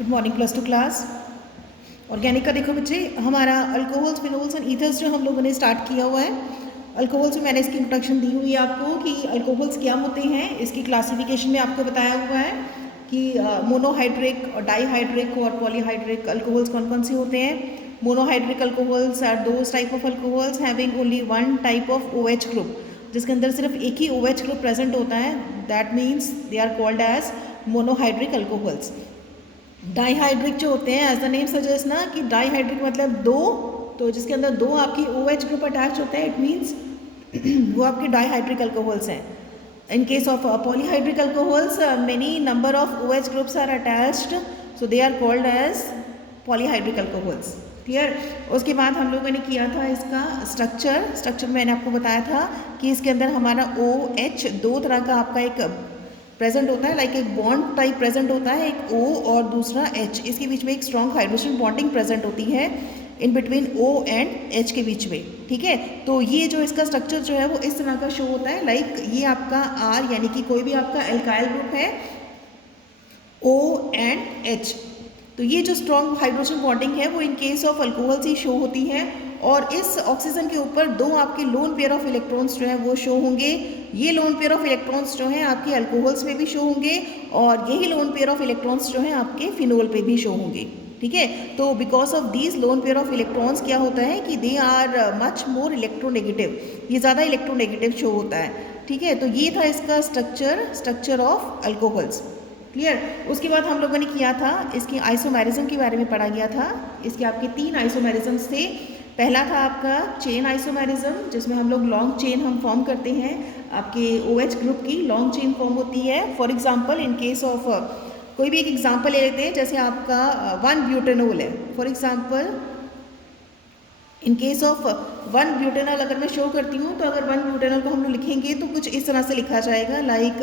Good morning plus two class. Organic का देखो बच्चे, हमारा अल्कोहल्स फिनोल्स एंड ईथर्स जो हम लोगों ने स्टार्ट किया हुआ है। अल्कोहल्स में मैंने इसकी इंट्रोडक्शन दी हुई है आपको कि अल्कोहल्स क्या होते हैं। इसकी क्लासिफिकेशन में आपको बताया हुआ है कि मोनोहाइड्रिक और डाईहाइड्रिक और पॉलीहाइड्रिक अल्कोहल्स कौन कौन से होते हैं। Monohydric alcohols are those type of alcohols having only one type of OH group, जिसके अंदर सिर्फ एक ही OH ग्रुप प्रेजेंट होता है। That means they are called as monohydric alcohols. Dihydric जो होते हैं, एज द नेम सजेस्ट ना कि डाईहाइड्रिक मतलब दो, तो जिसके अंदर दो आपकी OH ग्रुप अटैच होते हैं, इट मीन्स वो आपके डाईहाइड्रिक अल्कोहल्स हैं। In case of polyhydric alcohols, many number of OH groups are attached, so they are called as polyhydric alcohols. Clear. उसके बाद हम लोगों ने किया था इसका स्ट्रक्चर मैंने आपको बताया था कि इसके अंदर हमारा OH दो तरह का आपका एक प्रेजेंट होता है, लाइक एक बॉन्ड टाइप प्रेजेंट होता है, एक O और दूसरा H। इसके बीच में एक स्ट्रॉन्ग हाइड्रोजन बॉन्डिंग प्रेजेंट होती है in between O and H के बीच में। ठीक है, तो ये जो इसका स्ट्रक्चर जो है वो इस तरह का शो होता है, लाइक ये आपका R यानी कि कोई भी आपका एल्काइल ग्रुप है O एंड H, तो ये जो स्ट्रॉन्ग हाइड्रोजन बॉन्डिंग है वो इन केस ऑफ अल्कोहल से शो होती है। और इस ऑक्सीजन के ऊपर दो आपके लोन पेयर ऑफ इलेक्ट्रॉन्स जो है वो शो होंगे। ये लोन पेयर ऑफ इलेक्ट्रॉन्स जो हैं आपके अल्कोहल्स में भी शो होंगे और यही लोन पेयर ऑफ इलेक्ट्रॉन्स जो हैं आपके फिनोल पे भी शो होंगे। ठीक है, तो because of these lone pair of electrons क्या होता है कि they are much more electronegative, ये ज़्यादा इलेक्ट्रोनेगेटिव शो होता है। ठीक है, तो ये था इसका स्ट्रक्चर ऑफ अल्कोहल्स। क्लियर। उसके बाद हम लोगों ने किया था इसकी आइसोमेरिज्म के बारे में पढ़ा गया था। इसके आपके तीन आइसोमेरिज्म्स थे। पहला था आपका चेन आइसोमेरिज्म, जिसमें हम लोग लॉन्ग चेन हम फॉर्म करते हैं, आपके OH ग्रुप की लॉन्ग चेन फॉर्म होती है। For example in case of कोई भी एक एग्जांपल ले लेते हैं, जैसे आपका 1-ब्यूटेनॉल है। For example in case of 1-ब्यूटेनॉल अगर मैं शो करती हूँ, तो अगर 1-ब्यूटेनॉल को हम लोग लिखेंगे तो कुछ इस तरह से लिखा जाएगा, like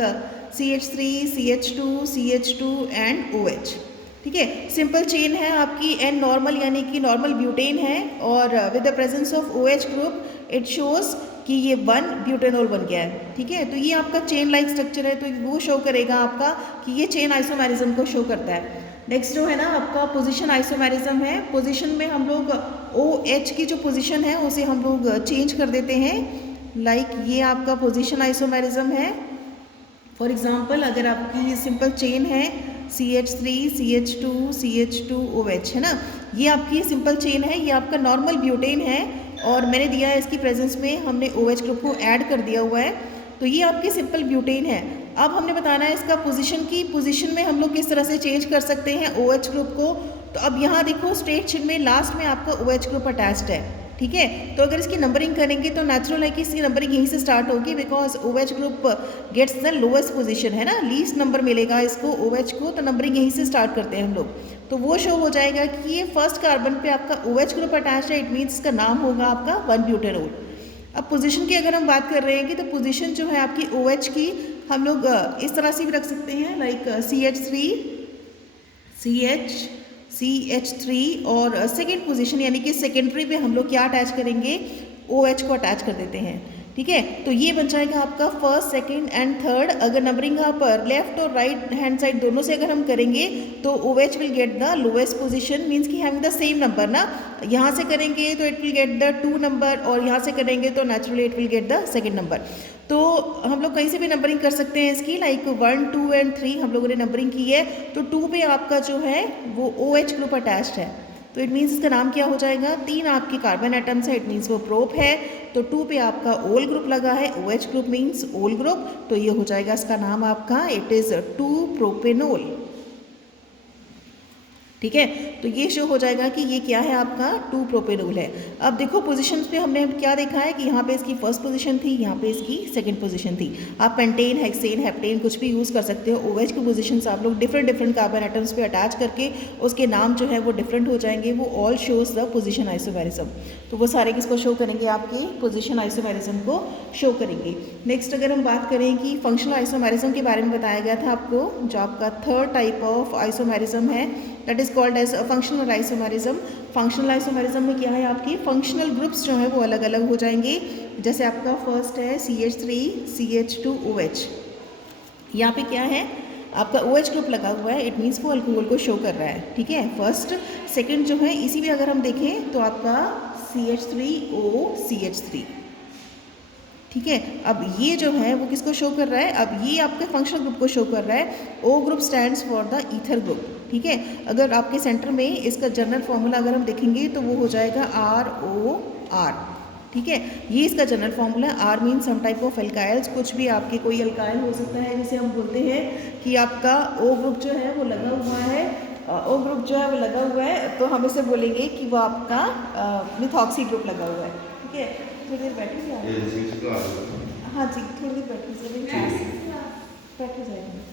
CH3 CH2 CH2 and OH। ठीक है, सिंपल चेन है आपकी एन नॉर्मल यानी कि नॉर्मल ब्यूटेन है, और with the presence of OH group it shows कि ये 1-ब्यूटेनॉल बन गया है। ठीक है, तो ये आपका चेन लाइक स्ट्रक्चर है, तो वो शो करेगा आपका कि ये चेन आइसोमेरिज्म को शो करता है। नेक्स्ट जो है ना आपका पोजीशन आइसोमेरिज्म है। पोजीशन में हम लोग OH की जो पोजीशन है उसे हम लोग चेंज कर देते हैं, लाइक ये आपका पोजीशन आइसोमेरिज्म है। फॉर एग्जांपल अगर आपकी सिंपल चेन है CH3 CH2 CH2 OH है ना, ये आपकी सिंपल चेन है, ये आपका नॉर्मल ब्यूटेन है और मैंने दिया है इसकी प्रेजेंस में हमने OH ग्रुप को ऐड कर दिया हुआ है, तो ये आपकी सिंपल ब्यूटेन है। अब हमने बताना है इसका पोजीशन में हम लोग किस तरह से चेंज कर सकते हैं OH ग्रुप को। तो अब यहाँ देखो स्ट्रेट चेन में लास्ट में आपका OH ग्रुप अटैच्ड है। ठीक है, तो अगर इसकी नंबरिंग करेंगे तो नेचुरल है कि इसकी नंबरिंग यहीं से स्टार्ट होगी, because OH group gets the lowest position है ना, लीस्ट नंबर मिलेगा इसको OH को, तो नंबरिंग यहीं से स्टार्ट करते हैं हम लोग। तो वो शो हो जाएगा कि ये फर्स्ट कार्बन पे आपका OH ग्रुप अटैच है, इट मीन्स इसका नाम होगा आपका 1-ब्यूटेनॉल। अब पोजीशन की अगर हम बात कर रहे हैं कि तो पोजीशन जो है आपकी OH की हम लोग इस तरह से भी रख सकते हैं, लाइक CH3 CH3 और सेकेंड पोजीशन यानी कि सेकेंडरी पे हम लोग क्या अटैच करेंगे, OH को अटैच कर देते हैं। ठीक है, तो ये बन जाएगा आपका फर्स्ट सेकंड एंड थर्ड। अगर नंबरिंग आप लेफ्ट और राइट हैंड साइड दोनों से अगर हम करेंगे तो OH will get the lowest position, means कि हैविंग द सेम नंबर ना, यहाँ से करेंगे तो it will get the 2 number और यहाँ से करेंगे तो naturally it will get the second number. तो हम लोग कहीं से भी नंबरिंग कर सकते हैं इसकी, लाइक 1 2 एंड 3 हम लोगों ने नंबरिंग की है, तो 2 पे आपका जो है वो OH ग्रुप अटैच्ड है, तो इट मीन्स इसका नाम क्या हो जाएगा, 3 आपके कार्बन एटम्स है, इट मीन्स वो प्रोप है, तो 2 पे आपका ओल ग्रुप लगा है, OH ग्रुप मीन्स ओल ग्रुप, तो ये हो जाएगा इसका नाम आपका, इट इज़ 2-प्रोपेनॉल। ठीक है, तो ये शो हो जाएगा कि ये क्या है आपका 2-प्रोपेनॉल है। अब देखो पोजीशंस पे हमने क्या देखा है कि यहाँ पे इसकी फर्स्ट पोजीशन थी, यहाँ पे इसकी सेकंड पोजीशन थी। आप पेंटेन, हेक्सेन, हेप्टेन कुछ भी यूज़ कर सकते हो। OH की पोजीशंस आप लोग डिफरेंट कार्बन एटम्स पे अटैच करके उसके नाम जो है वो डिफरेंट हो जाएंगे, वो all shows the position isomerism. तो वो सारे किसको शो करेंगे, आपकी पोजीशन आइसोमेरिज्म को शो करेंगे। नेक्स्ट अगर हम बात करें कि फंक्शनल आइसोमेरिज्म के बारे में बताया गया था आपको, जो आपका थर्ड टाइप ऑफ आइसोमेरिज्म है, that is called as functional isomerism. Functional isomerism में क्या है, आपकी फंक्शनल ग्रुप्स जो है वो अलग अलग हो जाएंगे। जैसे आपका फर्स्ट है CH3 CH2 OH, यहाँ पे क्या है आपका OH ग्रुप लगा हुआ है, इट मीन्स वो अल्कोहल को शो कर रहा है, ठीक है। फर्स्ट सेकंड जो है इसी में अगर हम देखें तो आपका CH3OCH3, ठीक है। अब ये जो है वो किसको शो कर रहा है, अब ये आपके फंक्शनल ग्रुप को शो कर रहा है। O group stands for the ether group, ठीक है। अगर आपके सेंटर में इसका जनरल फॉर्मूला अगर हम देखेंगे तो वो हो जाएगा ROR, ठीक है। ये इसका general formula. R mean some type of alkyls, कुछ भी आपके कोई एल्काइल हो सकता है, जैसे हम बोलते हैं कि आपका O ग्रुप जो है वो लगा हुआ है, O ग्रुप जो है वो लगा हुआ है, तो हम इसे बोलेंगे कि वो आपका मिथॉक्सी ग्रुप लगा हुआ है, ठीक है। थोड़ी देर बैठे हाँ जी, थोड़ी देर बैठे जाएंगे।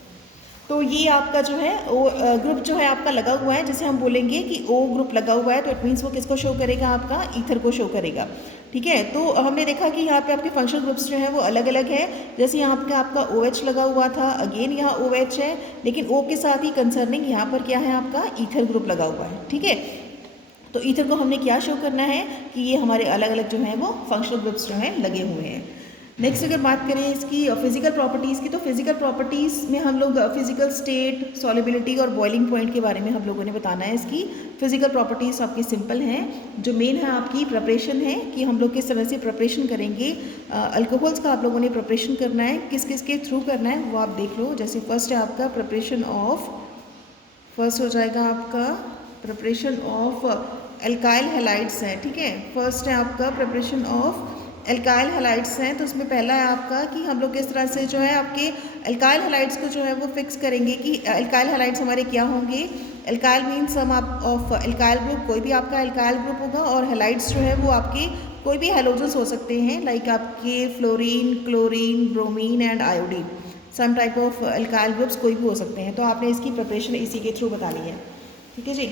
तो ये आपका जो है O ग्रुप जो है आपका लगा हुआ है, जैसे हम बोलेंगे कि O ग्रुप लगा हुआ है तो इट मीन्स वो किसको शो करेगा, आपका ईथर को शो करेगा, ठीक है। तो हमने देखा कि यहाँ पे आपके फंक्शनल ग्रुप्स जो हैं वो अलग अलग है। जैसे यहाँ पे आपका OH लगा हुआ था, अगेन यहाँ OH है, लेकिन O के साथ ही कंसर्निंग यहाँ पर क्या है, आपका ईथर ग्रुप लगा हुआ है, ठीक है। तो ईथर को हमने क्या शो करना है कि ये हमारे अलग अलग जो हैं वो फंक्शनल ग्रुप्स जो हैं लगे हुए हैं। नेक्स्ट अगर बात करें इसकी फिजिकल प्रॉपर्टीज़ की, तो फिजिकल प्रॉपर्टीज़ में हम लोग फिजिकल स्टेट, सॉलिबिलिटी और बॉइलिंग पॉइंट के बारे में हम लोगों ने बताना है। इसकी फिजिकल प्रॉपर्टीज़ आपकी सिंपल हैं। जो मेन है आपकी प्रिपरेशन है कि हम लोग किस तरह से प्रिपरेशन करेंगे। अल्कोहल्स का आप लोगों ने प्रिपरेशन करना है, किस किस के थ्रू करना है वो आप देख लो। जैसे फर्स्ट है आपका प्रिपरेशन ऑफ, फर्स्ट हो जाएगा आपका प्रिपरेशन ऑफ एल्काइल हैलाइड्स है, ठीक है। फर्स्ट है आपका प्रिपरेशन ऑफ एल्काइल हैलाइड्स हैं, तो उसमें पहला है आपका कि हम लोग किस तरह से जो है आपके एल्काइल हैलाइड्स को जो है वो फिक्स करेंगे कि एल्काइल हैलाइड्स हमारे क्या होंगे। एल्काइल मीन्स हम आप ऑफ एल्काइल ग्रुप, कोई भी आपका एल्काइल ग्रुप होगा, और हैलाइड्स जो है वो आपके कोई भी हैलोजेंस हो सकते हैं, लाइक आपके fluorine, chlorine, bromine and iodine, some type of alkyl groups कोई भी हो सकते हैं। तो आपने इसकी प्रिपरेशन इसी के थ्रू बतानी है, ठीक है जी।